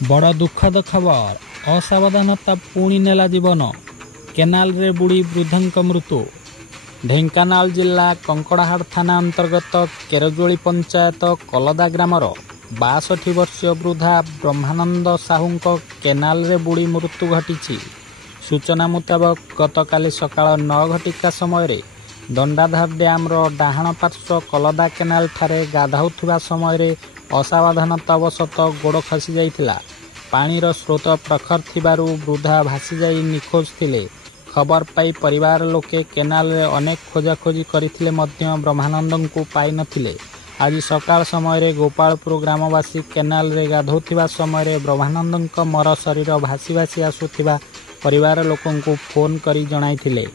बड़ दुखद खबर असावधानता पुणी नेला जीवन केनाल रे बुड़ी वृद्धंक मृत्यु। ढेंकानाल जिला कंकड़ाहाड़ थाना अंतर्गत केरजोली पंचायत कलदा ग्रामर 62 वर्षीय वृद्धा ब्रह्मानंद साहू केनाल रे बुड़ी मृत्यु घटी। सूचना मुताबक गतकाली सकाळ 9 घटिका समय दंडाधार डैम डाहाण पार्श्व कलदा केनाल ठारे गाधाउथिबा समय असावधानतावशत गोड़ खसी जाइथिला। पानीर स्रोत प्रखर थिबारु वृद्धा भासी जाई निखोज थिले। खबर पाई परिवार लोके केनाल रे अनेक खोजाखोजी करथिले मध्य ब्रह्मानंद को पाई नथिले। आज सकाळ समय गोपालपुर ग्रामवासी केनाल रे गाधोथिबा समय ब्रह्मानंद मर शरीर भासी भासी आसुथिबा परिवार लोकन को फोन करी जणाइथिले।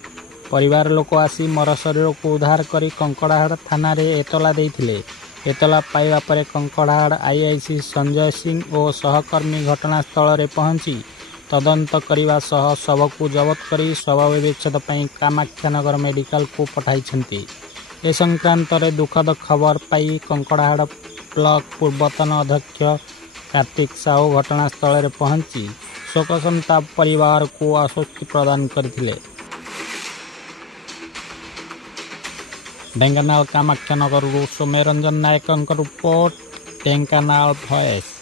परिवार लोक आसी मर शरीर को उद्धार करी कंकड़ाहाड़ थाना रे एतला देइथिले। एतला पाइबा परे कंकड़ाहाड़ आईआईसी संजय सिंह और सहकर्मी घटनास्थल रे पहुंची तदंत करने सह शव को जबत करी शव विच्छेद पई कामाख्यानगर मेडिकल को पठाइछंती। ए संक्रांत रे दुखद खबर पाई कंकड़ाहाड़ ब्लॉक पूर्वतन अध्यक्ष कार्तिक साहू घटनास्थल रे पहुंची शोक संताप परिवार को आश्वस्ति प्रदान करथिले। ढेंकानाल कामाख्यानगर सौम्यरंजन नायक रिपोर्ट ढेंकानाल भॉइस।